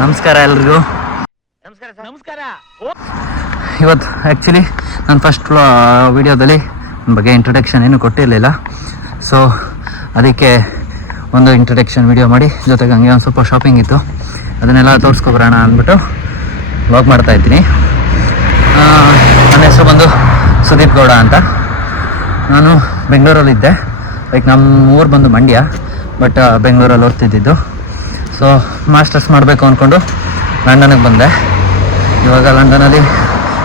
ನಮಸ್ಕಾರ ಎಲ್ರಿಗೂ. ನಮಸ್ಕಾರ. ಇವತ್ತು ಆ್ಯಕ್ಚುಲಿ ನಾನು ಫಸ್ಟ್ ವಿಡಿಯೋದಲ್ಲಿ ನನ್ನ ಬಗ್ಗೆ ಇಂಟ್ರಡಕ್ಷನ್ ಏನು ಕೊಟ್ಟಿರಲಿಲ್ಲ. ಸೊ ಅದಕ್ಕೆ ಒಂದು ಇಂಟ್ರಡಕ್ಷನ್ ವಿಡಿಯೋ ಮಾಡಿ, ಜೊತೆಗೆ ಹಂಗೆ ಒಂದು ಸ್ವಲ್ಪ ಶಾಪಿಂಗ್ ಇತ್ತು, ಅದನ್ನೆಲ್ಲ ತೋರಿಸ್ಕೊಬರೋಣ ಅಂದ್ಬಿಟ್ಟು ವ್ಲಾಗ್ ಮಾಡ್ತಾಯಿದ್ದೀನಿ. ನನ್ನ ಹೆಸರು ಬಂದು ಸುದೀಪ್ ಗೌಡ ಅಂತ. ನಾನು ಬೆಂಗಳೂರಲ್ಲಿದ್ದೆ. ನಮ್ಮ ಊರು ಬಂದು ಮಂಡ್ಯ, ಬಟ್ ಬೆಂಗಳೂರಲ್ಲಿ ಓದ್ತಿದ್ದಿದ್ದು. ಸೊ ಮಾಸ್ಟರ್ಸ್ ಮಾಡಬೇಕು ಅಂದ್ಕೊಂಡು ಲಂಡನ್ಗೆ ಬಂದೆ. ಇವಾಗ ಲಂಡನಲ್ಲಿ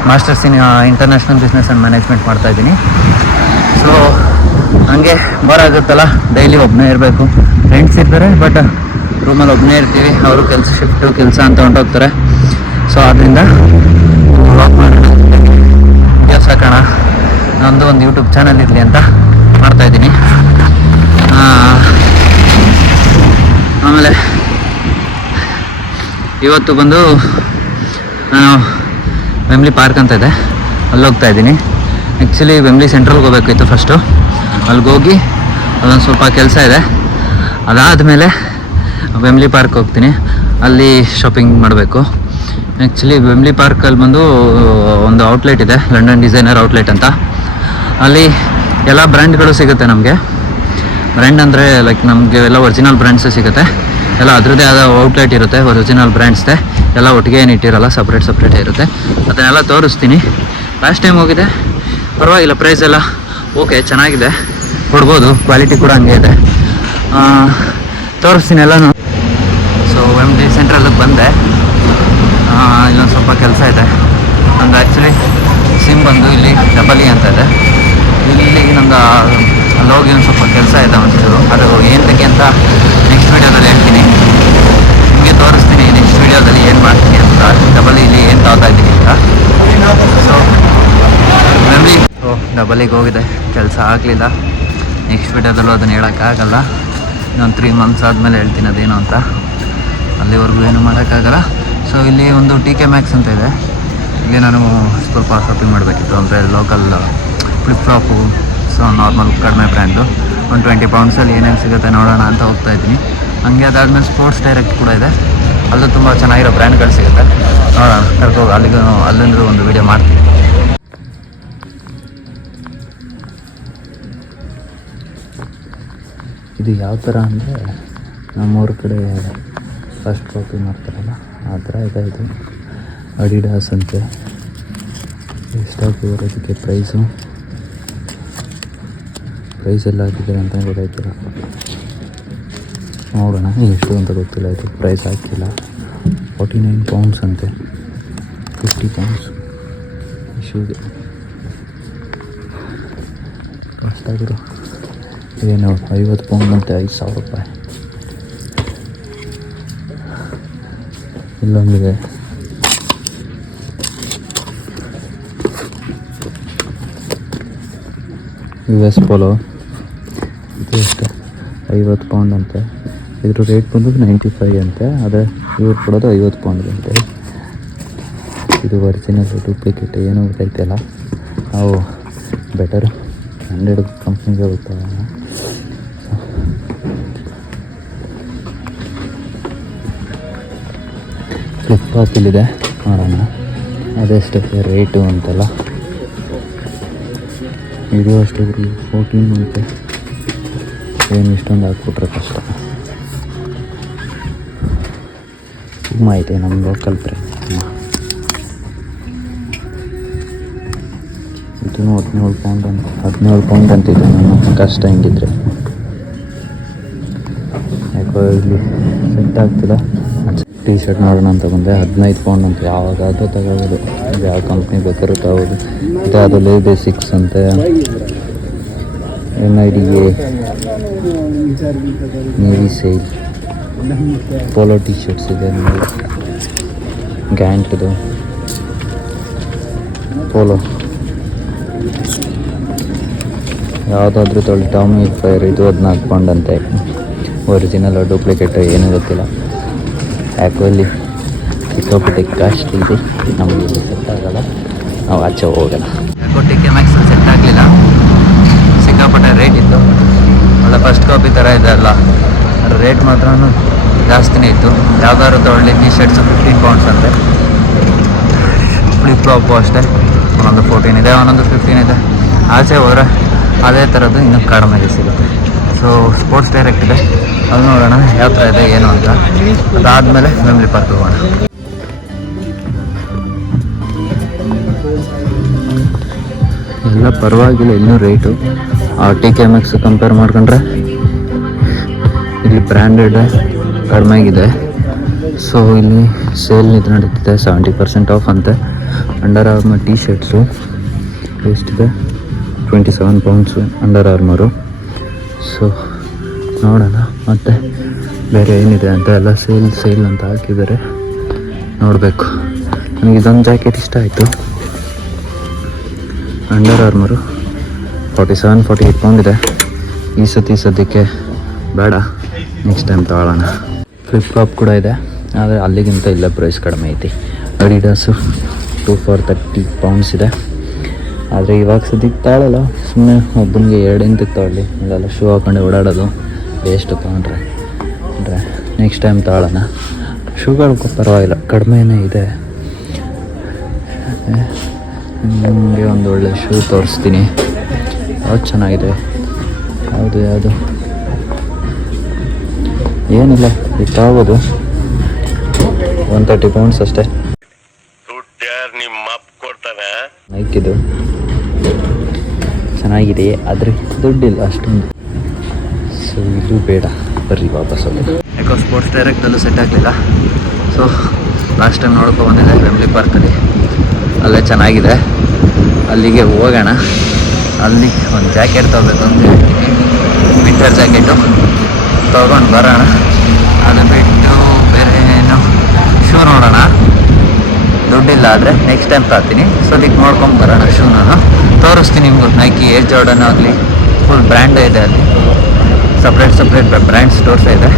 masters in international business and management ಮಾಡ್ತಾಯಿದ್ದೀನಿ. ಸೊ ಹಂಗೆ ಬೋರ್ ಆಗುತ್ತಲ್ಲ, ಡೈಲಿ ಒಬ್ಬನೇ ಇರಬೇಕು. ಫ್ರೆಂಡ್ಸ್ ಇರ್ತಾರೆ, ಬಟ್ ರೂಮಲ್ಲಿ ಒಬ್ಬನೇ ಇರ್ತೀವಿ. ಅವರು ಕೆಲಸ ಅಂತ ಹೊಂಟೋಗ್ತಾರೆ. ಸೊ ಅದರಿಂದ ವ್ಲಾಗ್ ಮಾಡೋಣ, ವಿಡಿಯೋಸ್ ಹಾಕೋಣ, ನಂದು ಒಂದು ಯೂಟ್ಯೂಬ್ ಚಾನಲ್ ಇರಲಿ ಅಂತ ಮಾಡ್ತಾಯಿದ್ದೀನಿ. ಆಮೇಲೆ ಇವತ್ತು ಬಂದು ನಾನು ವೆಮ್ಲಿ ಪಾರ್ಕ್ ಅಂತ ಇದೆ, ಅಲ್ಲಿ ಹೋಗ್ತಾ ಇದ್ದೀನಿ. ಆ್ಯಕ್ಚುಲಿ ವೆಮ್ಲಿ ಸೆಂಟ್ರಲ್ಗೆ ಹೋಗ್ಬೇಕಿತ್ತು ಫಸ್ಟು. ಅಲ್ಲಿಗೆ ಹೋಗಿ ಅದೊಂದು ಸ್ವಲ್ಪ ಕೆಲಸ ಇದೆ, ಅದಾದಮೇಲೆ ವೆಮ್ಲಿ ಪಾರ್ಕ್ ಹೋಗ್ತೀನಿ. ಅಲ್ಲಿ ಶಾಪಿಂಗ್ ಮಾಡಬೇಕು. ಆ್ಯಕ್ಚುಲಿ ವೆಮ್ಲಿ ಪಾರ್ಕಲ್ಲಿ ಬಂದು ಒಂದು ಔಟ್ಲೆಟ್ ಇದೆ, ಲಂಡನ್ ಡಿಸೈನರ್ ಔಟ್ಲೆಟ್ ಅಂತ. ಅಲ್ಲಿ ಎಲ್ಲ ಬ್ರ್ಯಾಂಡ್ಗಳು ಸಿಗುತ್ತೆ ನಮಗೆ. ಬ್ರ್ಯಾಂಡ್ ಅಂದರೆ ಲೈಕ್ ನಮಗೆ ಎಲ್ಲ ಒರಿಜಿನಲ್ ಬ್ರ್ಯಾಂಡ್ಸೇ ಸಿಗುತ್ತೆ. ಎಲ್ಲ ಅದರದ್ದೇ ಆದ ಔಟ್ಲೆಟ್ ಇರುತ್ತೆ, ಒರಿಜಿನಲ್ ಬ್ರ್ಯಾಂಡ್ಸ್ದೆ. ಎಲ್ಲ ಒಟ್ಟಿಗೆ ಏನು ಇಟ್ಟಿರಲ್ಲ, ಸಪ್ರೇಟೇ ಇರುತ್ತೆ. ಅದನ್ನೆಲ್ಲ ತೋರಿಸ್ತೀನಿ. ಲಾಸ್ಟ್ ಟೈಮ್ ಹೋಗಿದೆ, ಪರವಾಗಿಲ್ಲ, ಪ್ರೈಸ್ ಎಲ್ಲ ಓಕೆ, ಚೆನ್ನಾಗಿದೆ, ಕೊಡ್ಬೋದು. ಕ್ವಾಲಿಟಿ ಕೂಡ ಹಂಗೆ ಇದೆ. ತೋರಿಸ್ತೀನಿ ಎಲ್ಲನೂ. ಸೊ ವೆಮ್ಲಿ ಸೆಂಟ್ರಲ್ಲಿಗೆ ಬಂದೆ. ಇಲ್ಲೊಂದು ಸ್ವಲ್ಪ ಕೆಲಸ ಇದೆ ನಂದು. ಆ್ಯಕ್ಚುಲಿ ಸಿಮ್ ಬಂದು ಇಲ್ಲಿ ಡಬಲಿ ಅಂತ ಇದೆ. ಇಲ್ಲಿ ನಮ್ದು ಅಲ್ಲಿ ಹೋಗಿ ಒಂದು ಸ್ವಲ್ಪ ಕೆಲಸ ಇದೆ ಒಂಚೂರು. ಅದು ಏನಕ್ಕೆ ಅಂತ ನೆಕ್ಸ್ಟ್ ವೀಡಿಯೋದಲ್ಲಿ ಹೇಳ್ತೀನಿ, ನಿಮಗೆ ತೋರಿಸ್ತೀನಿ ನೆಕ್ಸ್ಟ್ ವೀಡಿಯೋದಲ್ಲಿ ಏನು ಮಾಡ್ತೀನಿ ಅಂತ. ಡಬಲ್ ಇಲ್ಲಿ ಏನು ತಗೋತಾ ಇದ್ದೀನಿ ಅಂತ. ಸೊ ಮೆಮ್ಲಿ ಡಬಲಿಗೆ ಹೋಗಿದೆ, ಕೆಲಸ ಆಗಲಿಲ್ಲ. ನೆಕ್ಸ್ಟ್ ವೀಡಿಯೋದಲ್ಲೂ ಅದನ್ನು ಹೇಳೋಕ್ಕಾಗಲ್ಲ. ಇನ್ನೊಂದು 3 ಮಂತ್ಸ್ ಆದಮೇಲೆ ಹೇಳ್ತೀನಿ ಅದೇನು ಅಂತ. ಅಲ್ಲಿವರೆಗೂ ಏನು ಮಾಡೋಕ್ಕಾಗಲ್ಲ. ಸೊ ಇಲ್ಲಿ ಒಂದು TK Maxx ಅಂತ ಇದೆ. ಇಲ್ಲಿ ನಾನು ಸ್ವಲ್ಪ ಶಾಪಿಂಗ್ ಮಾಡಬೇಕಿತ್ತು, ಅಂದರೆ ಲೋಕಲ್ ಫ್ಲಿಪ್-ಫ್ಲಾಪು. ಸೊ ನಾರ್ಮಲ್ ಕಡಿಮೆ ಬ್ರ್ಯಾಂಡು ಒಂದು 20 ಪೌಂಡ್ಸಲ್ಲಿ ಏನೇನು ಸಿಗುತ್ತೆ ನೋಡೋಣ ಅಂತ ಹೋಗ್ತಾಯಿದ್ದೀನಿ. ಹಂಗೆ ಅದಾದಮೇಲೆ ಸ್ಪೋರ್ಟ್ಸ್ ಡೈರೆಕ್ಟ್ ಕೂಡ ಇದೆ, ಅಲ್ಲೂ ತುಂಬ ಚೆನ್ನಾಗಿರೋ ಬ್ರ್ಯಾಂಡ್ಗಳು ಸಿಗುತ್ತೆ. ನೋಡೋಣ, ಕರ್ಕೋಗಿ ಅಲ್ಲಿಂದ ಒಂದು ವೀಡಿಯೋ ಮಾಡ್ತೀನಿ. ಇದು ಯಾವ ಥರ ಅಂದರೆ ನಮ್ಮೂರ ಕಡೆ ಫಸ್ಟ್ ಕಾಪಿ ಮಾಡ್ತಾರಲ್ಲ ಆ ಥರ ಇದೆ. ಇದು ಅಡಿಡಾಸ್ ಅಂತೆ. ಎಷ್ಟಾಗಿ ಬರೋದಕ್ಕೆ ಪ್ರೈಸ್ ಎಲ್ಲ ಹಾಕಿದ್ದಾರೆ ಅಂತ ಗೊತ್ತಾಯ್ತಿಲ್ಲ. ನೋಡೋಣ ಎಷ್ಟು ಅಂತ ಗೊತ್ತಿಲ್ಲ. ಇದು ಪ್ರೈಸ್ ಹಾಕಿಲ್ಲ. 49 ಪೌಂಡ್ಸ್ ಅಂತೆ, 50 ಪೌಂಡ್ಸ್ ಶೂಗೆ. ಎಷ್ಟಾಗಿರೋ ಏನು 50 ಪೌಂಡ್ ಅಂತೆ, 5,000 ರೂಪಾಯಿ. ಇಲ್ಲೊಂದಿದೆ, US ಪೋಲೋ. ಇದು ಎಷ್ಟು, 50 ಪೌಂಡ್ ಅಂತೆ. ಇದ್ರ ರೇಟ್ ಬಂದು 95 ಅಂತೆ. ಅದೇ ಇವ್ರು ಕೊಡೋದು 50 ಪೌಂಡ್ಗಂತೆ. ಇದು ಒರಿಜಿನಲ್, ಡೂಪ್ಲಿಕೇಟ್ ಏನೂ ಗೊತ್ತಾಯ್ತಿಲ್ಲ. ನಾವು ಬೆಟರ್ ಬ್ರ್ಯಾಂಡೆಡ್ ಕಂಪ್ನಿಗೆ ಹೋಗ್ತಾವೆ. ಫ್ಲಿಪ್ಕಾರ್ಟಲ್ಲಿದೆ, ನೋಡೋಣ ಅದೆಷ್ಟಕ್ಕೆ ರೇಟು ಅಂತೆಲ್ಲ. ಇದು ಅಷ್ಟು 14 ಅಂತೆ. ಏನು ಇಷ್ಟೊಂದು ಹಾಕ್ಬಿಟ್ರೆ ಕಷ್ಟ. ತುಂಬ ಐತೆ ನಮ್ಮ ಲೋಕಲ್ ಬ್ರ್ಯಾಂಡ್. ಇದೂ 17 ಪೌಂಡ್ ಅಂತ, 17 ಪೌಂಡ್ ಅಂತಿದ್ದೆ ನಾನು. ಕಷ್ಟ ಹೆಂಗಿದ್ರೆ ಯಾಕೋ ಇಲ್ಲಿ ಸೆಟ್ ಆಗ್ತಿಲ್ಲ. ಟಿ ಶರ್ಟ್ ನೋಡೋಣ ಅಂತ ಬಂದೆ, 15 ಪೌಂಡ್ ಅಂತ. ಯಾವಾಗಾದರೂ ತಗೋಬೋದು, ಯಾವ ಕಂಪ್ನಿ ಬೇಕಾದ್ರೂ ತಗೋಬೋದು. ಮತ್ತು ಅದರಲ್ಲಿ ಬೇಸಿಕ್ಸ್ ಅಂತೆ, NIDA, navy sale, polo T shirts ಇದೆ, ಗ್ಯಾಂಟ್ದು ಪೋಲೋ. ಯಾವುದಾದ್ರೂ ತೊಳಿ ಟಾಮಿ ಫೈರ್, ಇದು 14 ಪೌಂಡ್ ಅಂತೆ. ಒರಿಜಿನಲ್ ಡೂಪ್ಲಿಕೇಟ್ ಏನೂ ಗೊತ್ತಿಲ್ಲ. ಯಾಕೋ ಇಲ್ಲಿ ಸಿಕ್ಕಾಪಟ್ಟೆ ಕಾಸ್ಟ್ಲಿ ಇದೆ, ನಮಗೆ ಸೆಟ್ ಆಗೋಲ್ಲ. ನಾವು ಆಚೆ ಹೋಗೋಲ್ಲ. ಯಾಕೋ TK Maxx ಸೆಟ್ ಆಗಲಿಲ್ಲ, ಸಿಕ್ಕಾಪಟ್ಟೆ ರೇಟ್ ಇತ್ತು. ಒಳ್ಳೆ ಫಸ್ಟ್ ಕಾಪಿ ಥರ ಇದೆ ಅಲ್ಲ, ರೇಟ್ ಮಾತ್ರ ಜಾಸ್ತಿನೇ ಇತ್ತು. ಯಾವ್ದಾದ್ರು ತೊಗೊಳ್ಳಿ ಟಿ ಶರ್ಟ್ಸು 15 ಪೌಂಡ್ಸ್ ಅಂತೆ. ಫ್ಲಿಪ್ ಫ್ಲಾಪು ಅಷ್ಟೇ, ಒಂದೊಂದು 14 ಇದೆ, ಒಂದೊಂದು 15 ಇದೆ. ಆಚೆ ಹೋದರೆ ಅದೇ ಥರದ್ದು ಇನ್ನೂ ಕಡಿಮೆಗೆ ಸಿಗುತ್ತೆ. ಸೊ ಸ್ಪೋರ್ಟ್ಸ್ ಡೈರೆಕ್ಟ್ ಇದೆ, ಅದು ನೋಡೋಣ ಯಾವ ಥರ ಇದೆ ಏನು ಅಂತ. ಅದಾದಮೇಲೆ ಮೆಮ್ಲಿ ಪಾರ್ಕ್ ಹೋಗೋಣ. ಎಲ್ಲ ಪರವಾಗಿಲ್ಲ, ಇನ್ನೂ ರೇಟು TKMX ಕಂಪೇರ್ ಮಾಡ್ಕೊಂಡ್ರೆ ಇಲ್ಲಿ ಬ್ರ್ಯಾಂಡೆಡ್ ಕಡಿಮೆಗಿದೆ. ಸೊ ಇಲ್ಲಿ ಸೇಲ್ ಇದು ನಡೀತಿದೆ, 70% ಆಫ್ ಅಂತೆ. ಅಂಡರ್ ಆರ್ಮರ್ ಟಿ ಶರ್ಟ್ಸು ಎಷ್ಟಿದೆ, 27 ಪೌಂಡ್ಸು ಅಂಡರ್ ಆರ್ಮರು. ಸೊ ನೋಡೋಣ ಮತ್ತು ಬೇರೆ ಏನಿದೆ ಅಂತ. ಎಲ್ಲ ಸೇಲ್ ಅಂತ ಹಾಕಿದ್ದಾರೆ, ನೋಡಬೇಕು. ನನಗೆ ಇದೊಂದು ಜಾಕೆಟ್ ಇಷ್ಟ ಆಯಿತು, ಅಂಡರ್ ಆರ್ಮರು 47-48 ಪೌಂಡ್ ಇದೆ. ಈ ಸದ್ಯಕ್ಕೆ ಬೇಡ, ನೆಕ್ಸ್ಟ್ ಟೈಮ್ ತಗೊಳ್ಳೋಣ. ಫ್ಲಿಪ್ ಫ್ಲಾಪ್ ಕೂಡ ಇದೆ, ಆದರೆ ಅಲ್ಲಿಗಿಂತ ಇಲ್ಲ ಪ್ರೈಸ್ ಕಡಿಮೆ ಐತಿ. ಅಡಿಡಾಸು 2 for 30 ಪೌಂಡ್ಸ್ ಇದೆ. ಆದರೆ ಇವಾಗ ಸದ್ಯಕ್ಕೆ ತಗೊಳ್ಳಲ್ಲ, ಸುಮ್ಮನೆ ಒಬ್ಬನಿಗೆ 2 ಇಂತಕ್ಕೆ ತಗೊಳ್ಳಿ, ಇಲ್ಲೆಲ್ಲ ಶೂ ಹಾಕೊಂಡು ಓಡಾಡೋದು ವೇಸ್ಟು ತೊಗೊಂಡ್ರೆ. ಅಂದರೆ ನೆಕ್ಸ್ಟ್ ಟೈಮ್ ತಗೊಳ್ಳೋಣ. ಶೂಗಳು ಪರವಾಗಿಲ್ಲ, ಕಡಿಮೆನೇ ಇದೆ. ನಿಮಗೆ ಒಂದು ಒಳ್ಳೆ ಶೂ ತೋರಿಸ್ತೀನಿ, ಯಾವ್ದು ಚೆನ್ನಾಗಿದೆ. ಯಾವುದು ಏನಿಲ್ಲ, ಇದು ತಗೋಬೋದು. 130 ಪೌಂಡ್ಸ್ ಅಷ್ಟೇ. ನೈಕಿದು ಚೆನ್ನಾಗಿದೆ, ಆದರೆ ದುಡ್ಡಿಲ್ಲ ಅಷ್ಟೊಂದು. ಸೊ ಇದು ಬೇಡ, ಬರ್ರಿ ವಾಪಸ್ ಹೋಗಿ. ಯಾಕೋ ಸ್ಪೋರ್ಟ್ಸ್ ಡೈರೆಕ್ಟಲ್ಲೂ ಸೆಟ್ ಆಗಲಿಲ್ಲ. ಸೊ ಲಾಸ್ಟ್ ಟೈಮ್ ನೋಡ್ಕೊ ಬಂದಿದ್ದೆ ವೆಂಬ್ಲಿ ಪಾರ್ಕಲ್ಲಿ, ಅಲ್ಲೇ ಚೆನ್ನಾಗಿದೆ, ಅಲ್ಲಿಗೆ ಹೋಗೋಣ. ಅಲ್ಲಿ ಒಂದು ಜಾಕೆಟ್ ತೊಗೋಬೇಕು ಅಂತ ಹೇಳ್ತೀನಿ, ವಿಂಟರ್ ಜಾಕೆಟು ತೊಗೊಂಡು ಬರೋಣ. ಅದು ಬಿಟ್ಟು ಬೇರೆ ಏನು ಶೂ ನೋಡೋಣ. ದುಡ್ಡಿಲ್ಲ ಆದರೆ ನೆಕ್ಸ್ಟ್ ಟೈಮ್ ತರ್ತೀನಿ. ಸೊ ಅದಕ್ಕೆ ನೋಡ್ಕೊಂಡು ಬರೋಣ. ಶೂ ನಾನು ತೋರಿಸ್ತೀನಿ ನಿಮಗೂ. ನೈಕಿ ಏರ್ ಜಾರ್ಡನ್ ಆಗಲಿ, ಫುಲ್ ಬ್ರ್ಯಾಂಡೇ ಇದೆ ಅಲ್ಲಿ. ಸಪ್ರೇಟ್ ಬ್ರ್ಯಾಂಡ್ ಸ್ಟೋರ್ಸ್ ಇದೆ.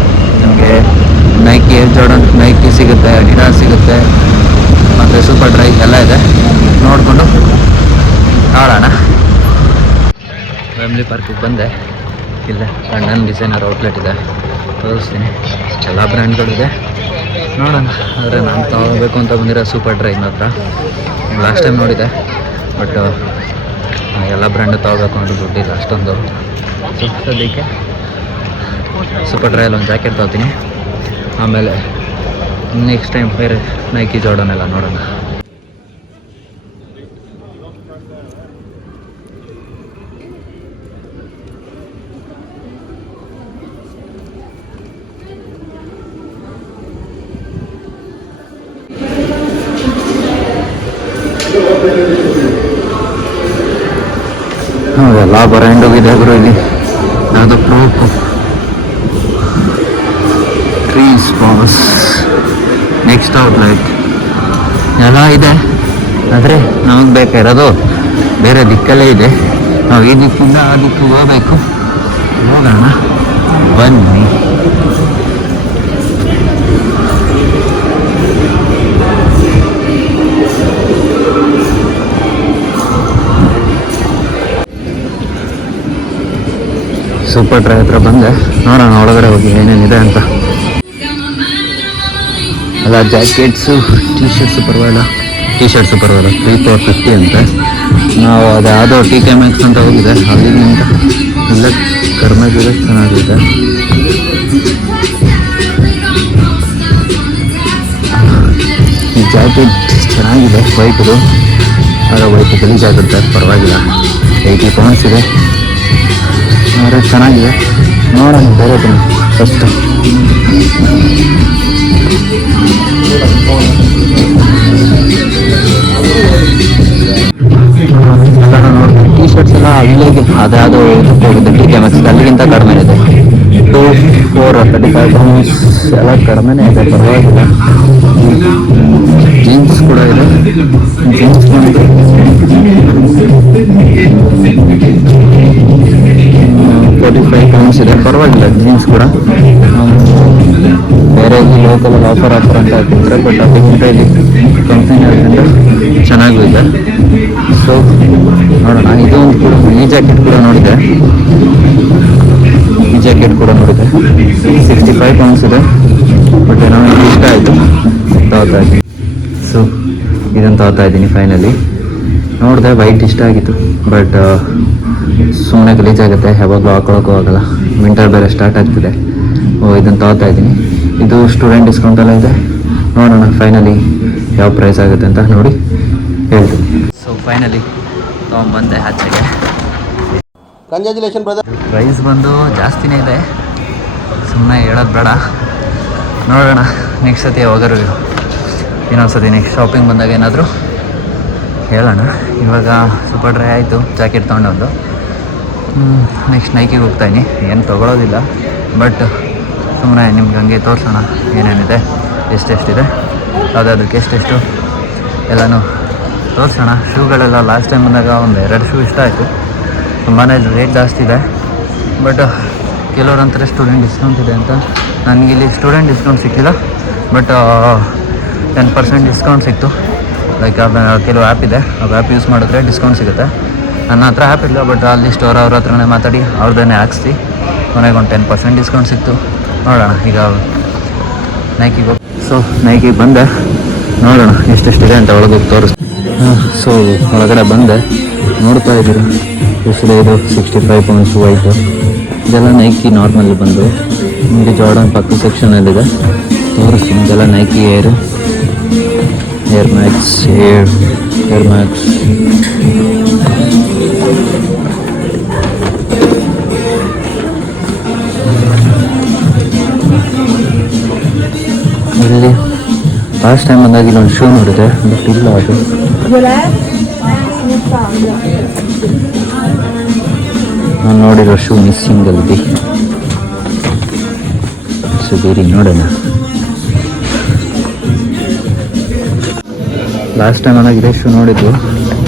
ನಿಮಗೆ ನೈಕಿ ಏರ್ ಜಾರ್ಡನ್ ನೈಕಿ ಸಿಗುತ್ತೆ, ಅಡಿಡಾಸ್ ಸಿಗುತ್ತೆ, ಮತ್ತು ಸೂಪರ್ ಡ್ರೈ ಎಲ್ಲ ಇದೆ. ನೋಡಿಕೊಂಡು ನೋಡೋಣ. ವೆಂಬ್ಲಿ ಪಾರ್ಕಿಗೆ ಬಂದೆ. ಇಲ್ಲ ಲಂಡನ್ ಡಿಸೈನರ್ ಔಟ್ಲೆಟ್ ಇದೆ, ತೋರಿಸ್ತೀನಿ. ಎಲ್ಲ ಬ್ರ್ಯಾಂಡ್ಗಳಿದೆ, ನೋಡೋಣ. ಆದರೆ ನಾನು ತಗೋಬೇಕು ಅಂತ ಬಂದಿರೋ ಸೂಪರ್ ಡ್ರೈ ಹತ್ರ ಲಾಸ್ಟ್ ಟೈಮ್ ನೋಡಿದೆ, ಬಟ್ ಎಲ್ಲ ಬ್ರ್ಯಾಂಡು ತೊಗೋಬೇಕು ಅಂದರೆ ದುಡ್ಡಿಲ್ಲ ಅಷ್ಟೊಂದು. ಸದ್ಯಕ್ಕೆ ಸೂಪರ್ ಡ್ರೈಯಲ್ಲಿ ಒಂದು ಜಾಕೆಟ್ ತೊಗೋತೀನಿ. ಆಮೇಲೆ ನೆಕ್ಸ್ಟ್ ಟೈಮ್ ಬೇರೆ ನೈಕಿ ಜಾರ್ಡನ್ ಎಲ್ಲ ನೋಡೋಣ. ಎಲ್ಲ ಬ್ರ್ಯಾಂಡು ಇದೆ ಗುರು ಇಲ್ಲಿ. ಯಾವುದು ಪ್ರೋಕು, ಟ್ರೀಸ್ ಬಾಸ್, ನೆಕ್ಸ್ಟ್ ಔಟ್ಲೆಟ್ ಎಲ್ಲ ಇದೆ. ಆದರೆ ನಮಗೆ ಬೇಕಾಗಿರೋದು ಬೇರೆ ದಿಕ್ಕಲ್ಲೇ ಇದೆ. ನಾವು ಈ ದಿಕ್ಕಿಂದ ಆ ದಿಕ್ಕಿಗೆ ಹೋಗಬೇಕು. ಹೋಗೋಣ ಬನ್ನಿ. ಸೂಪರ್ ಡ್ರೈ ಹತ್ರ ಬಂದೆ, ನೋಡೋಣ ಒಳಗಡೆ ಹೋಗಿ ಏನೇನಿದೆ ಅಂತ. ಎಲ್ಲ ಜಾಕೆಟ್ಸು, ಟಿ ಶರ್ಟ್ಸು ಪರವಾಗಿಲ್ಲ 3 for 50 ಅಂತೆ. ನಾವು ಅದು ಯಾವುದೋ TKMX ಅಂತ ಹೋಗಿದೆ, ಅಲ್ಲಿಗಿಂತ ಎಲ್ಲ ಕಡಿಮೆ ಇದೆ, ಚೆನ್ನಾಗಿದೆ. ಈ ಜಾಕೆಟ್ ಚೆನ್ನಾಗಿದೆ, ವೈಟ್ದು. ಆದರೆ ವೈಟ್ ಗಲೀಜಾಗುತ್ತೆ, ಪರವಾಗಿಲ್ಲ. 80 ಪೌಂಡ್ಸ್ ಇದೆ, ಆದರೆ ಚೆನ್ನಾಗಿದೆ. ನೋಡೋಣ ಬೇರೆ ಬನ್ನಿ ಫಸ್ಟು. ಟಿ ಶರ್ಟ್ಸ್ ಎಲ್ಲ ಅಲ್ಲಿಗೆ ಅದ್ಯಾವುದೋ ಇದಕ್ಕೆ ಹೋಗುತ್ತೆ, TKMX ಅಲ್ಲಿಗಿಂತ ಕಡಿಮೆ ಇದೆ. 2 for 35 ಪೌಂಡ್ಸ್ ಎಲ್ಲ ಕಡಿಮೆನೇ ಇದೆ, ಪರವಾಗಿಲ್ಲ. ಜೀನ್ಸ್ ಕೂಡ ಇದೆ, ಜೀನ್ಸ್ ಬಂದು 45 ಪೌಂಡ್ಸ್ ಇದೆ, ಪರವಾಗಿಲ್ಲ ಜೀನ್ಸ್ ಕೂಡ. ಬೇರೆ ಇಲ್ಲಿ ಲೋಕಲಲ್ಲಿ ಆಫರ್ ಅಂತ ಹಾಕಿದ್ರೆ, ಬಟ್ ಅದಕ್ಕಿಂತ ಇಲ್ಲಿ ಕಂಪನಿಯಿಂದ ಚೆನ್ನಾಗೂ ಇದೆ. ಸೊ ನೋಡೋಣ. ಇದು ಒಂದು ಕೂಡ, ಈ ಜಾಕೆಟ್ ಕೂಡ ನೋಡಿದೆ, 65 ಪೌಂಡ್ಸ್ ಇದೆ. ಆಯಿತು, ತಗೋತಾ ಇದ್ದೀನಿ. ಸೊ ಇದನ್ನು ತಗೋತಾ ಇದ್ದೀನಿ ಫೈನಲಿ. ನೋಡಿದೆ ವೈಟ್ ಇಷ್ಟ ಆಗಿತ್ತು, ಬಟ್ ಸುಮ್ಮನೆ ಗಲೀಜಾಗುತ್ತೆ, ಯಾವಾಗಲೂ ಹಾಕೊಳಕ್ಕೂ ಆಗಲ್ಲ. ವಿಂಟರ್ ಬೇರೆ ಸ್ಟಾರ್ಟ್ ಆಗ್ತಿದೆ. ಇದನ್ನು ತಗೋತಾ ಇದ್ದೀನಿ. ಇದು ಸ್ಟೂಡೆಂಟ್ ಡಿಸ್ಕೌಂಟೆಲ್ಲ ಇದೆ. ನೋಡೋಣ ಫೈನಲಿ ಯಾವ ಪ್ರೈಸ್ ಆಗುತ್ತೆ ಅಂತ ನೋಡಿ ಹೇಳ್ತೀನಿ. ಸೊ ಫೈನಲಿ ತೊಗೊಂಬಂದೆ ಆಚೆಗೆ. Congratulation brother. ಪ್ರೈಸ್ ಬಂದು ಜಾಸ್ತಿನೇ ಇದೆ, ಸುಮ್ಮನೆ ಹೇಳೋದು ಬೇಡ. ನೋಡೋಣ ನೆಕ್ಸ್ಟ್ ಸತಿ ಯಾವಾಗಾರು ಇನ್ನೊಂದು ಸತಿ ನೆಕ್ಸ್ಟ್ ಶಾಪಿಂಗ್ ಬಂದಾಗ ಏನಾದರೂ ಹೇಳೋಣ. ಇವಾಗ ಸ್ವಲ್ಪ ಡ್ರೈ ಆಯಿತು, ಜಾಕೆಟ್ ತೊಗೊಂಡೊಂದು. ನೆಕ್ಸ್ಟ್ ನೈಕಿಗೆ ಹೋಗ್ತಾಯಿನಿ. ಏನು ತೊಗೊಳೋದಿಲ್ಲ, ಬಟ್ ಸುಮ್ಮನೆ ನಿಮ್ಗೆ ಹಂಗೆ ತೋರಿಸೋಣ ಏನೇನಿದೆ, ಎಷ್ಟೆಷ್ಟಿದೆ, ಯಾವುದಾದಕ್ಕೆ ಎಷ್ಟೆಷ್ಟು ಎಲ್ಲನೂ ತೋರಿಸೋಣ. ಶೂಗಳೆಲ್ಲ ಲಾಸ್ಟ್ ಟೈಮ್ ಬಂದಾಗ ಒಂದು 2 ಶೂ ಇಷ್ಟ ಆಯಿತು. ತುಂಬಾ ರೇಟ್ ಜಾಸ್ತಿ ಇದೆ, ಬಟ್ ಕೆಲವ್ರು ಅಂತಾರೆ ಸ್ಟೂಡೆಂಟ್ ಡಿಸ್ಕೌಂಟ್ ಇದೆ ಅಂತ. ನನಗಿಲ್ಲಿ ಸ್ಟೂಡೆಂಟ್ ಡಿಸ್ಕೌಂಟ್ ಸಿಕ್ಕಿಲ್ಲ, ಬಟ್ 10% ಡಿಸ್ಕೌಂಟ್ ಸಿಕ್ತು. ಲೈಕ್ ಕೆಲವು ಆ್ಯಪ್ ಇದೆ, ಆ ಆ್ಯಪ್ ಯೂಸ್ ಮಾಡಿದ್ರೆ ಡಿಸ್ಕೌಂಟ್ ಸಿಗುತ್ತೆ. ನನ್ನ ಹತ್ರ ಆ್ಯಪ್ ಇಲ್ಲ, ಬಟ್ ಅಲ್ಲಿ ಸ್ಟೋರ್ ಅವ್ರ ಹತ್ರನೇ ಮಾತಾಡಿ ಅವ್ರದ್ದೇ ಹಾಕ್ಸಿ ಕೊನೆಗೆ ಒಂದು 10% ಡಿಸ್ಕೌಂಟ್ ಸಿಕ್ತು. ನೋಡೋಣ ಈಗ ನೈಕಿಗೆ ಹೋಗಿ. ಸೊ ನೈಕಿಗೆ ಬಂದೆ, ನೋಡೋಣ ಎಷ್ಟೆಷ್ಟಿದೆ ಅಂತ ಒಳಗೆ ಹೋಗಿ ತೋರಿಸ್ತೀನಿ. ಸೊ ಒಳಗಡೆ ಬಂದೆ, ನೋಡ್ತಾ ಇದ್ದೀರಾ ಎಷ್ಟಿದೆ. ಇದು 65 ಪೌಂಡ್ಸ್ ವೈಟು. ಇದೆಲ್ಲ ನೈಕಿ ನಾರ್ಮಲ್ ಬಂದು. ನಿಮಗೆ ಜಾರ್ಡನ್ ಪಕ್ಕ ಸೆಕ್ಷನಲ್ಲಿದೆ, ತೋರಿಸ್ತೀನಿ. ಇದೆಲ್ಲ Nike air Max, air Max. ಇಲ್ಲಿ ಲಾಸ್ಟ್ ಟೈಮ್ ಬಂದಾಗ ಇಲ್ಲೊಂದು ಶೂ ನೋಡಿದೆ, ಬಟ್ ಇಲ್ಲ ಅದು. ನಾನು ನೋಡಿರೋ ಶೂ ಮಿಸ್ಸಿಂಗ್ ಅಲ್ಲಿ. ಸೊ ಬೇರೆ ನೋಡೋಣ. ಲಾಸ್ಟ್ ಟೈಮ್ ಅನ್ನಾಗಿದೆ ಶೂ ನೋಡಿದ್ದು,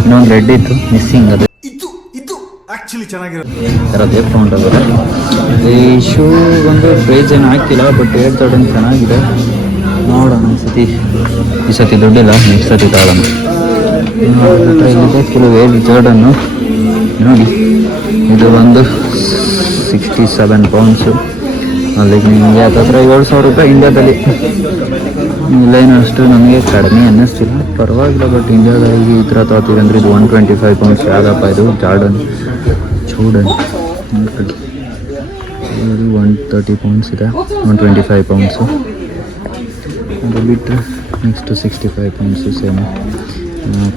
ಇನ್ನೊಂದು ರೆಡ್ ಇತ್ತು ಮಿಸ್ಸಿಂಗ್. ಅದು ಅದೇ ತೊಗೊಂಡೋಗಿದೆ. ಈ ಶೂ ಒಂದು ಪ್ರೈಸ್ ಏನು ಹಾಕಿಲ್ಲ, ಬಟ್ ಹೇಳ್ತಾಳೆ ಚೆನ್ನಾಗಿದೆ. ನೋಡೋಣ ಈ ಸತಿ ದುಡ್ಡಿಲ್ಲ, ನೆಕ್ಸ್ಟ್ ಸತಿ ತಗೊಳ್ಳೋಣ. ಇಲ್ಲಿದೆ ಕೆಲವು ಏರ್ ಜಾರ್ಡನ್ನು ನೋಡಿ. ಇದು ಒಂದು 67 ಪೌಂಡ್ಸು. ಅಲ್ಲಿಗೆ ನಿಮಗೆ ಹತ್ತಿರ 7,000 ರೂಪಾಯಿ ಇಂಡಿಯಾದಲ್ಲಿ. ಇಲ್ಲೇನು ಅಷ್ಟು ನಮಗೆ ಕಡಿಮೆ ಅನ್ನಿಸ್ತಿಲ್ಲ, ಪರವಾಗಿಲ್ಲ. ಬಟ್ ಇಂಡಿಯಾದಲ್ಲಿ ಈ ಥರ ತಗೋತೀವಿ ಅಂದರೆ ಇದು 125 ಪೌಂಡ್ಸ್. ಯಾವುದಪ್ಪ ಇದು ಜಾರ್ಡನ್ ಚೂಡನ್. ಇದು 130 ಪೌಂಡ್ಸ್ ಇದೆ, 125 ಪೌಂಡ್ಸು. ಅದು ಬಿಟ್ಟರೆ ನೆಕ್ಸ್ಟು 65 ಪೌಂಡ್ಸು ಸೇಮ್.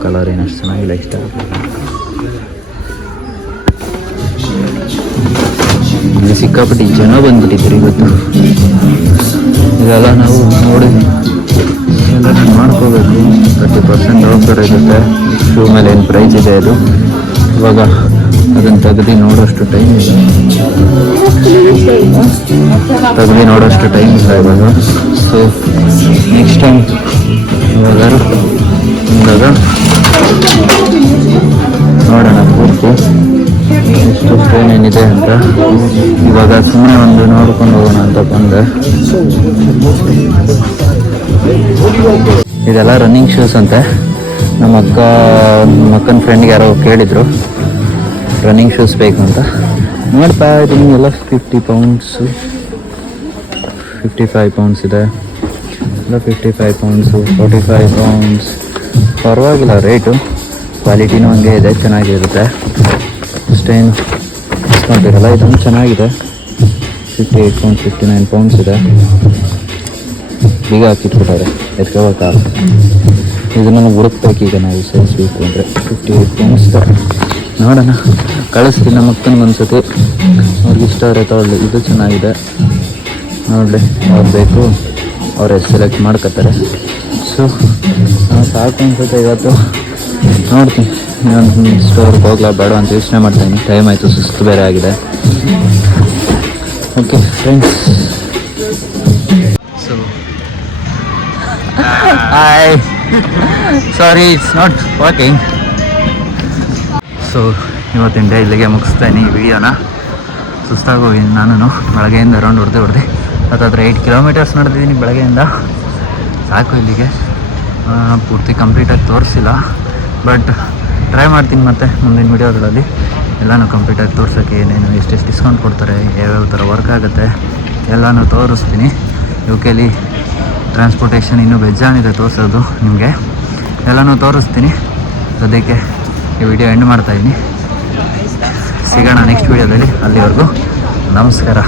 ಕಲರ್ ಏನು ಅಷ್ಟು ಚೆನ್ನಾಗಿಲ್ಲ, ಇಷ್ಟ ಇಲ್ಲಿ ಸಿಕ್ಕಾಪಟ್ಟಿ ಜನ ಬಂದ್ಬಿಟ್ಟಿದ್ರು ಇವತ್ತು. ಇದೆಲ್ಲ ನಾವು ನೋಡಿ ಎಲ್ಲ ಮಾಡ್ಕೋಬೇಕು. 30% ಆಫರ್ ಇರುತ್ತೆ. ಶೂ ಮೇಲೆ ಏನು ಪ್ರೈಸ್ ಇದೆ ಅದು. ಇವಾಗ ಅದನ್ನು ತೆಗೆದು ನೋಡೋಷ್ಟು ಟೈಮ್ ಇಲ್ಲ, ಇವಾಗ. ಸೊ ನೆಕ್ಸ್ಟ್ ಟೈಮ್ ಇವಾಗ ಬಂದಾಗ ನೋಡೋಣ ಪೂರ್ತಿ ಎಷ್ಟು ಏನೇನಿದೆ ಅಂತ. ಇವಾಗ ಸುಮ್ಮನೆ ಒಂದು ನೋಡ್ಕೊಂಡು ಹೋಗೋಣ ಅಂತ ಬಂದೆ. ಇದೆಲ್ಲ ರನ್ನಿಂಗ್ ಶೂಸ್ ಅಂತೆ. ನಮ್ಮ ಅಕ್ಕನ ಫ್ರೆಂಡ್ಗೆ ಯಾರೋ ಕೇಳಿದರು ರನ್ನಿಂಗ್ ಶೂಸ್ ಬೇಕು ಅಂತ. ನೋಡ್ತಾ ಇದ್ದೀನಿ ಎಲ್ಲ 50 ಪೌಂಡ್ಸು, 55 ಪೌಂಡ್ಸ್ ಇದೆ. ಎಲ್ಲ 55 ಪೌಂಡ್ಸು, 45 ಪೌಂಡ್ಸ್. ಪರವಾಗಿಲ್ಲ ರೇಟು, ಕ್ವಾಲಿಟಿನೂ ಹಂಗೆ ಇದೆ, ಚೆನ್ನಾಗಿರುತ್ತೆ. ಅಷ್ಟೇನು ಡಿಸ್ಕೌಂಟ್ ಇರಲ್ಲ. ಇದೊಂದು ಚೆನ್ನಾಗಿದೆ, 58 ಪೌಂಡ್ಸ್, 59 ಪೌಂಡ್ಸ್ ಇದೆ. ಬೀಗ ಹಾಕಿಟ್ಬಿಟ್ಟಾರೆ, ಎತ್ಕೋಬೇಕಾಗ. ಇದನ್ನು ಹುಡುಕ್ಬೇಕು ಈಗ ನಾವು ಸೈಜ್ ಬೇಕು ಅಂದರೆ. 58 ಪೌಂಡ್ಸ್ ನೋಡೋಣ, ಕಳಿಸ್ತೀನಿ ನಮ್ಮ ಅಕ್ಕನಿಗೆ ಒಂದ್ಸತಿ. ಅವ್ರಿಗೆ ಇಷ್ಟ ಇರೋ ತಗೊಳ್ಳಿ. ಇದು ಚೆನ್ನಾಗಿದೆ, ನೋಡಲಿ. ಅವ್ರು ಬೇಕು ಅವರೇ ಸೆಲೆಕ್ಟ್ ಮಾಡ್ಕೋತಾರೆ. ಸೊ ನಾವು ಸಾಕು ಅನ್ಸುತ್ತೆ ಇವತ್ತು. ನೋಡ್ತೀನಿ ಇನ್ನೊಂದು ಸ್ಟೋರ್ಗೆ ಹೋಗ್ಲಾ ಬೇಡ ಅಂತ ಯೋಚನೆ ಮಾಡ್ತಾಯಿದ್ದೀನಿ. ಟೈಮ್ ಆಯಿತು, ಸುಸ್ತು ಬೇರೆ ಆಗಿದೆ. Okay friends, so hi, sorry it's not working. So ಇವತ್ತಿನ ಡೇ ಇಲ್ಲಿಗೆ ಮುಗಿಸ್ತಾಯಿನಿ ಈ ವಿಡಿಯೋನ. ಸುಸ್ತಾಗೋಗಿದ್ದೀನಿ ನಾನು. ಬೆಳಗ್ಗೆಯಿಂದ ರೌಂಡ್ ಹೊಡೆದೆ ಹತ್ತಾದ್ರೆ 8 ಕಿಲೋಮೀಟರ್ಸ್ ನಡೆದಿದ್ದೀನಿ ಬೆಳಗ್ಗೆಯಿಂದ. ಸಾಕು ಇಲ್ಲಿಗೆ. ಪೂರ್ತಿ ಕಂಪ್ಲೀಟಾಗಿ ತೋರಿಸಿಲ್ಲ, ಬಟ್ ಟ್ರೈ ಮಾಡ್ತೀನಿ ಮತ್ತೆ ಮುಂದಿನ ವೀಡಿಯೋಗಳಲ್ಲಿ ಎಲ್ಲನೂ ಕಂಪ್ಲೀಟಾಗಿ ತೋರ್ಸೋಕ್ಕೆ. ಏನೇನು ಎಷ್ಟೆಷ್ಟು ಡಿಸ್ಕೌಂಟ್ ಕೊಡ್ತಾರೆ, ಯಾವ್ಯಾವ ಥರ ವರ್ಕ್ ಆಗುತ್ತೆ ಎಲ್ಲನೂ ತೋರಿಸ್ತೀನಿ. ಯುಕೆಲಿ ಟ್ರಾನ್ಸ್ಪೋರ್ಟೇಷನ್ ಇನ್ನೂ ಬೆಜ್ಜಾನಿದೆ ತೋರಿಸೋದು ನಿಮಗೆ, ಎಲ್ಲನೂ ತೋರಿಸ್ತೀನಿ. ಸದ್ಯಕ್ಕೆ ಈ ವಿಡಿಯೋ ಎಂಡ್ ಮಾಡ್ತಾಯಿದ್ದೀನಿ. ಸಿಗೋಣ ನೆಕ್ಸ್ಟ್ ವಿಡಿಯೋದಲ್ಲಿ. ಅಲ್ಲಿವರೆಗೂ ನಮಸ್ಕಾರ.